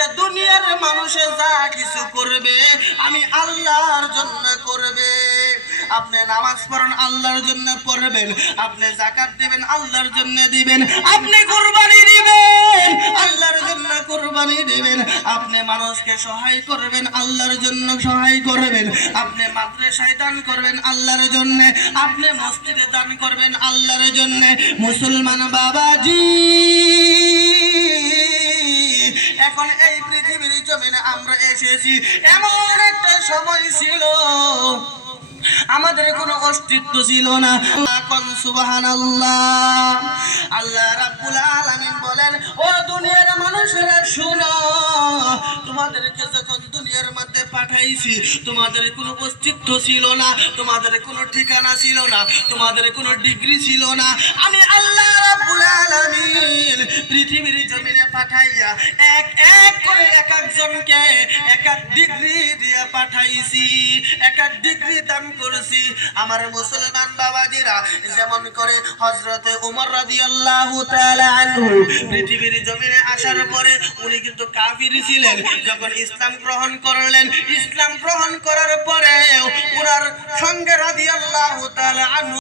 যে দুনিয়ার মানুষে যা কিছু করবে আমি আল্লাহর জন্য করবে। আপনি নামাজ পড়েন আল্লাহর জন্য পড়বেন, আপনি যাকাত দিবেন আল্লাহর জন্য দিবেন, আপনি কুরবানি দিবেন আল্লাহর জন্য কুরবানি দিবেন, আপনি মানুষকে সহায় করবেন আল্লাহর জন্য সহায় করবেন, আপনি মাদ্রাসায় দান করবেন আল্লাহর জন্য, আপনি মসজিদে দান করবেন আল্লাহর জন্য। মুসলমান বাবাজি, এখন এই পৃথিবীর জমিনে আমরা এসেছি, এমন একটা সময় ছিল আমাদের কোনো অস্তিত্ব ছিল না। সুবহানাল্লাহ। আল্লাহ রাব্বুল আলামিন বলেন, ও দুনিয়ার মানুষেরা শুনো, তোমাদেরকে যখন দুনিয়ার মধ্যে পাঠাইছি তোমাদের কোনো অস্তিত্ব ছিল না, তোমাদের কোনো ঠিকানা ছিল না, তোমাদের কোনো ডিগ্রি ছিল না। আমি আল্লাহ রাব্বুল আলামিন পৃথিবীর জমিনে পাঠাইয়া এক এক করে এক একজনকে এক এক ডিগ্রি দিয়ে পাঠাইছি, এক এক ডিগ্রি দান করছি। আমার মুসলমান বাবাজিরা, যেমন করে হযরতে ওমর রাদিয়াল্লাহু তাআলা আনহু পৃথিবীর জমিনে আসার পরে উনি কিন্তু কাফির ছিলেন, যখন ইসলাম গ্রহণ করলেন, ইসলাম গ্রহণ করার পরে ওনার সঙ্গে রাদিয়াল্লাহু তাআলা আনহু